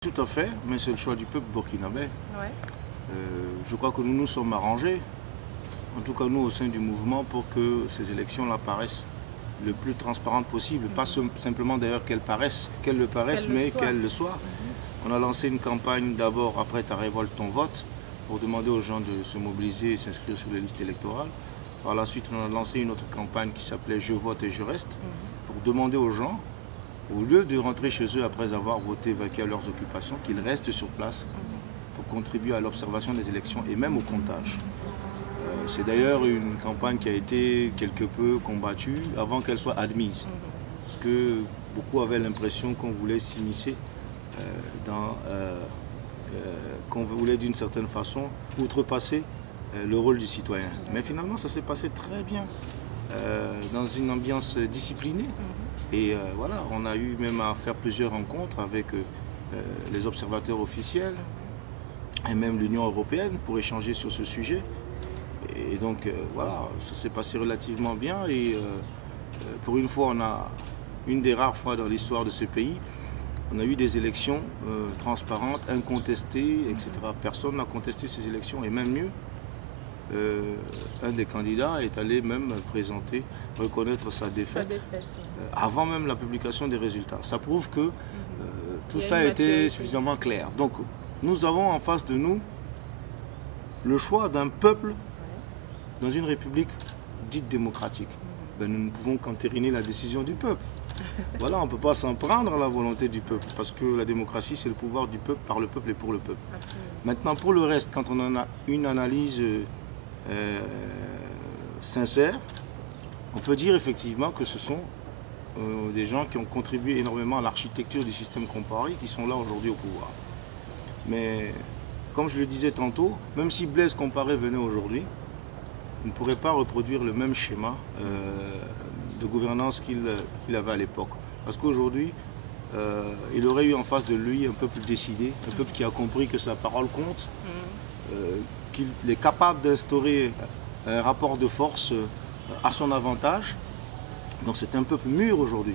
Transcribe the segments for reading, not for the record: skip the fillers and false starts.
Tout à fait, mais c'est le choix du peuple burkinabé. Ouais. Je crois que nous nous sommes arrangés, en tout cas nous au sein du mouvement, pour que ces élections-là paraissent le plus transparentes possible. Pas simplement d'ailleurs qu'elles le paraissent, mais qu'elles le soient. On a lancé une campagne d'abord après ta révolte, ton vote, pour demander aux gens de se mobiliser et s'inscrire sur les listes électorales. Par la suite, on a lancé une autre campagne qui s'appelait Je vote et je reste, pour demander aux gens, au lieu de rentrer chez eux après avoir voté, vaincu à leurs occupations, qu'ils restent sur place pour contribuer à l'observation des élections et même au comptage. C'est d'ailleurs une campagne qui a été quelque peu combattue avant qu'elle soit admise. Parce que beaucoup avaient l'impression qu'on voulait s'immiscer qu'on voulait d'une certaine façon outrepasser le rôle du citoyen. Mais finalement, ça s'est passé très bien, dans une ambiance disciplinée. Et voilà, on a eu même à faire plusieurs rencontres avec les observateurs officiels et même l'Union européenne pour échanger sur ce sujet. Et donc voilà, ça s'est passé relativement bien et pour une fois, une des rares fois dans l'histoire de ce pays, on a eu des élections transparentes, incontestées, etc. Personne n'a contesté ces élections et même mieux, un des candidats est allé même reconnaître sa défaite avant même la publication des résultats. Ça prouve que tout ça a été suffisamment clair. Donc nous avons en face de nous le choix d'un peuple dans une république dite démocratique. Ben, nous ne pouvons qu'entériner la décision du peuple. Voilà, on ne peut pas s'en prendre à la volonté du peuple, parce que la démocratie, c'est le pouvoir du peuple, par le peuple et pour le peuple. Absolument. Maintenant, pour le reste, quand on en a une analyse sincère, on peut dire effectivement que ce sont des gens qui ont contribué énormément à l'architecture du système comparé, qui sont là aujourd'hui au pouvoir. Mais, comme je le disais tantôt, même si Blaise Compaoré venait aujourd'hui, il ne pourrait pas reproduire le même schéma de gouvernance qu'il avait à l'époque. Parce qu'aujourd'hui, il aurait eu en face de lui un peuple décidé, un peuple qui a compris que sa parole compte, qu'il est capable d'instaurer un rapport de force à son avantage. Donc c'est un peuple mûr aujourd'hui,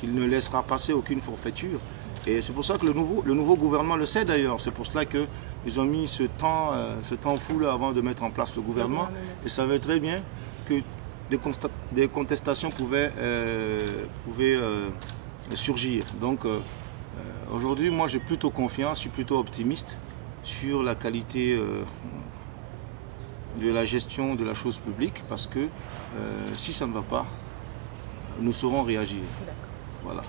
qu'il ne laissera passer aucune forfaiture. Et c'est pour ça que le nouveau gouvernement le sait d'ailleurs. C'est pour cela qu'ils ont mis ce temps fou là avant de mettre en place le gouvernement. Ils savaient très bien que des contestations pouvaient surgir. Donc aujourd'hui, moi j'ai plutôt confiance, je suis plutôt optimiste sur la qualité de la gestion de la chose publique, parce que si ça ne va pas, nous saurons réagir. Voilà.